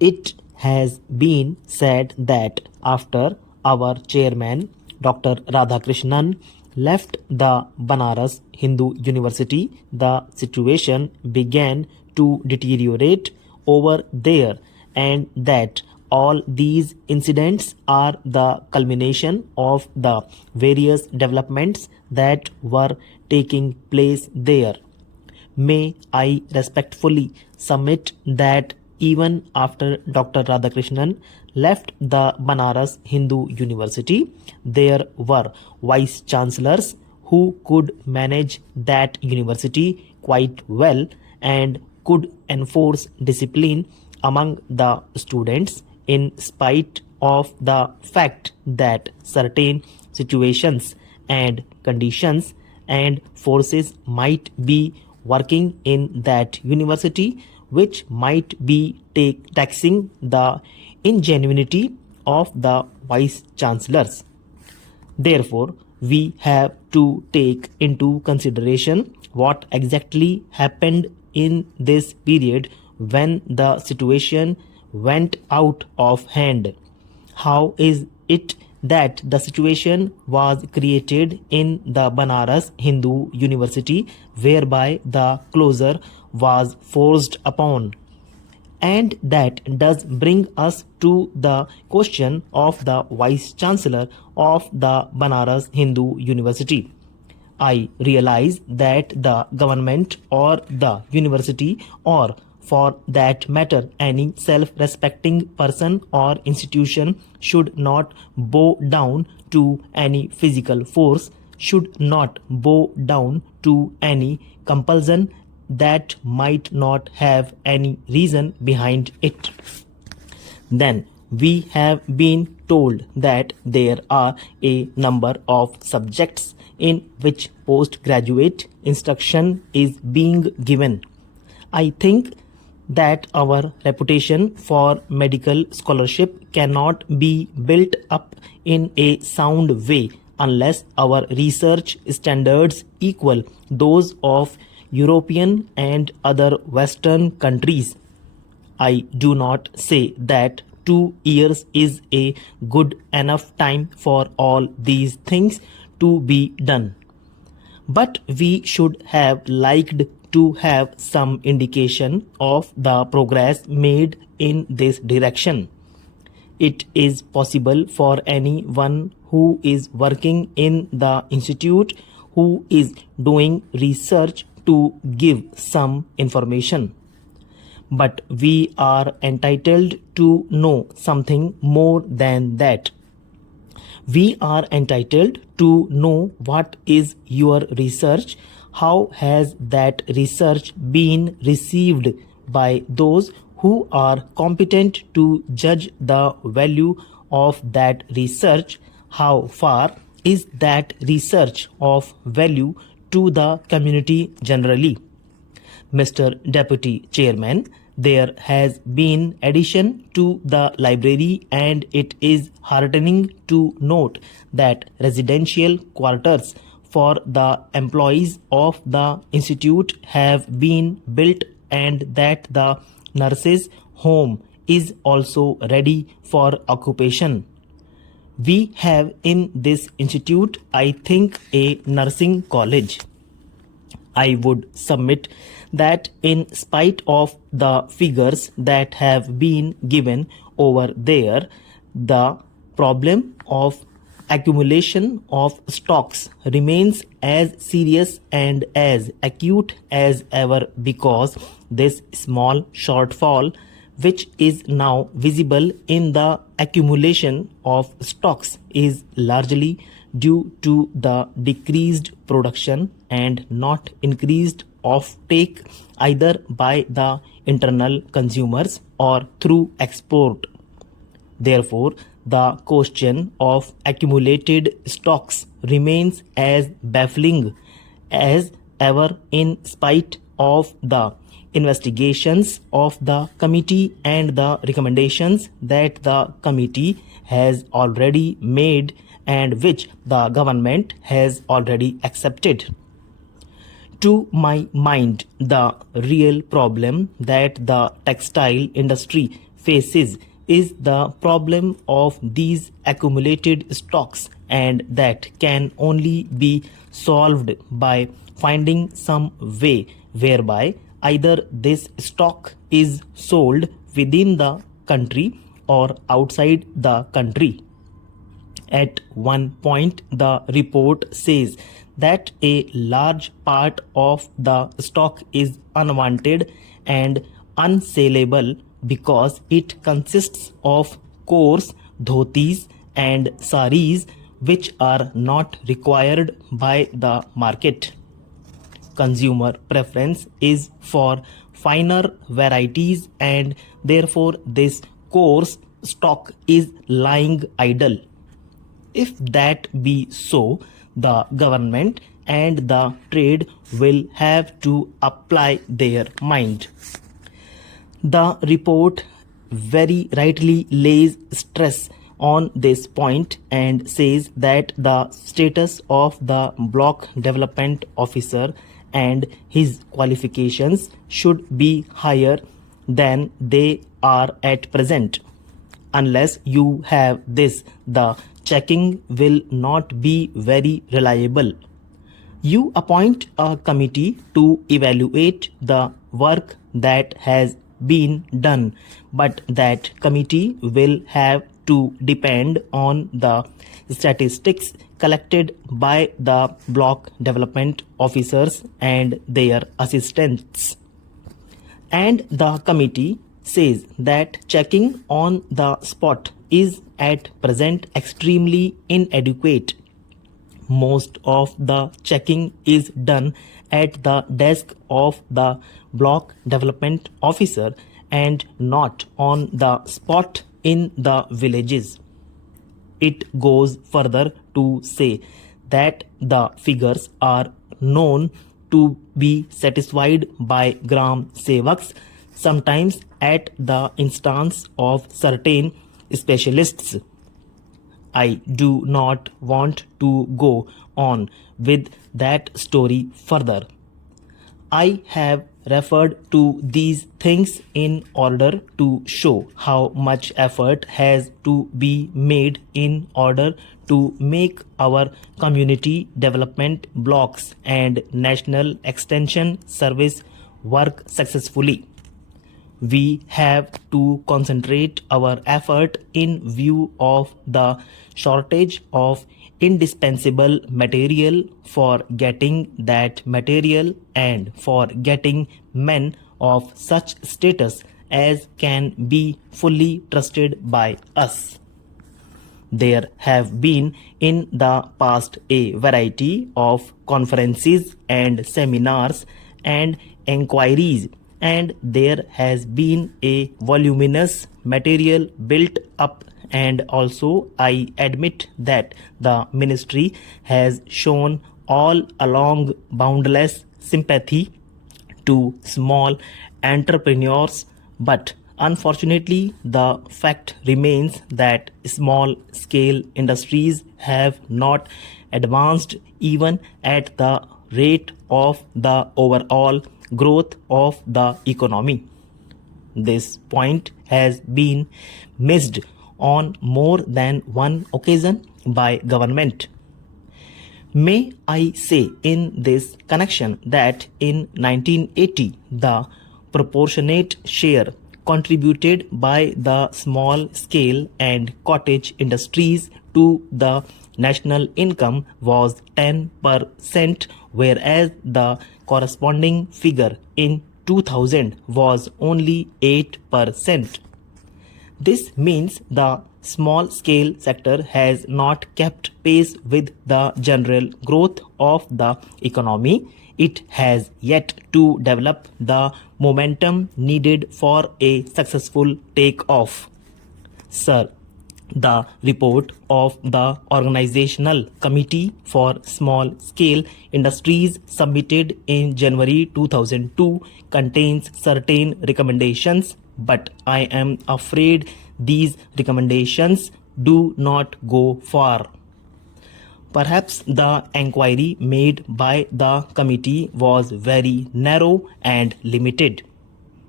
It has been said that after our chairman, Dr. Radhakrishnan, left the Banaras Hindu University, the situation began to deteriorate over there, and that all these incidents are the culmination of the various developments that were taking place there. May I respectfully submit that even after Dr. Radhakrishnan left the Banaras Hindu University, there were vice chancellors who could manage that university quite well and could enforce discipline among the students in spite of the fact that certain situations and conditions and forces might be working in that university which might be taxing the ingenuity of the vice chancellors. Therefore, we have to take into consideration what exactly happened in this period when the situation went out of hand. How is it that the situation was created in the Banaras Hindu University whereby the closure was forced upon? And that does bring us to the question of the Vice Chancellor of the Banaras Hindu University. I realize that the government or the university, or for that matter any self-respecting person or institution, should not bow down to any physical force, should not bow down to any compulsion that might not have any reason behind it. Then we have been told that there are a number of subjects in which postgraduate instruction is being given. I think that our reputation for medical scholarship cannot be built up in a sound way unless our research standards equal those of European and other Western countries. I do not say that 2 years is a good enough time for all these things to be done, but we should have liked to have some indication of the progress made in this direction. It is possible for anyone who is working in the institute, who is doing research, to give some information. But we are entitled to know something more than that. We are entitled to know what is your research, how has that research been received by those who are competent to judge the value of that research, how far is that research of value to the community generally. Mr. Deputy Chairman, there has been addition to the library, and it is heartening to note that residential quarters for the employees of the institute have been built and that the nurses' home is also ready for occupation. We have in this institute, I think, a nursing college. I would submit that in spite of the figures that have been given over there, the problem of accumulation of stocks remains as serious and as acute as ever, because this small shortfall which is now visible in the accumulation of stocks is largely due to the decreased production and not increased offtake either by the internal consumers or through export. Therefore, the question of accumulated stocks remains as baffling as ever in spite of the investigations of the committee and the recommendations that the committee has already made and which the government has already accepted. To my mind, the real problem that the textile industry faces is the problem of these accumulated stocks, and that can only be solved by finding some way whereby either this stock is sold within the country or outside the country. At one point, the report says that a large part of the stock is unwanted and unsaleable because it consists of coarse dhotis and saris which are not required by the market. Consumer preference is for finer varieties, and therefore this coarse stock is lying idle. If that be so, the government and the trade will have to apply their mind. The report very rightly lays stress on this point and says that the status of the block development officer and his qualifications should be higher than they are at present. Unless you have this, the checking will not be very reliable. You appoint a committee to evaluate the work that has been done, but that committee will have to depend on the statistics collected by the block development officers and their assistants. And the committee says that checking on the spot is at present extremely inadequate. Most of the checking is done at the desk of the block development officer and not on the spot in the villages. It goes further to say that the figures are known to be satisfied by Gram Sevaks, sometimes at the instance of certain specialists. I do not want to go on with that story further. I have referred to these things in order to show how much effort has to be made in order to make our community development blocks and national extension service work successfully. We have to concentrate our effort in view of the shortage of indispensable material for getting that material and for getting men of such status as can be fully trusted by us. There have been in the past a variety of conferences and seminars and inquiries, and there has been a voluminous material built up, and also I admit that the ministry has shown all along boundless sympathy to small entrepreneurs, but unfortunately the fact remains that small scale industries have not advanced even at the rate of the overall growth of the economy. This point has been missed on more than one occasion by government. May I say in this connection that in 1980 the proportionate share contributed by the small scale and cottage industries to the national income was 10%, whereas the corresponding figure in 2000 was only 8%. This means the small scale sector has not kept pace with the general growth of the economy. It has yet to develop the momentum needed for a successful takeoff. Sir, the report of the Organizational Committee for Small Scale Industries submitted in January 2002 contains certain recommendations, but I am afraid these recommendations do not go far. Perhaps the inquiry made by the committee was very narrow and limited.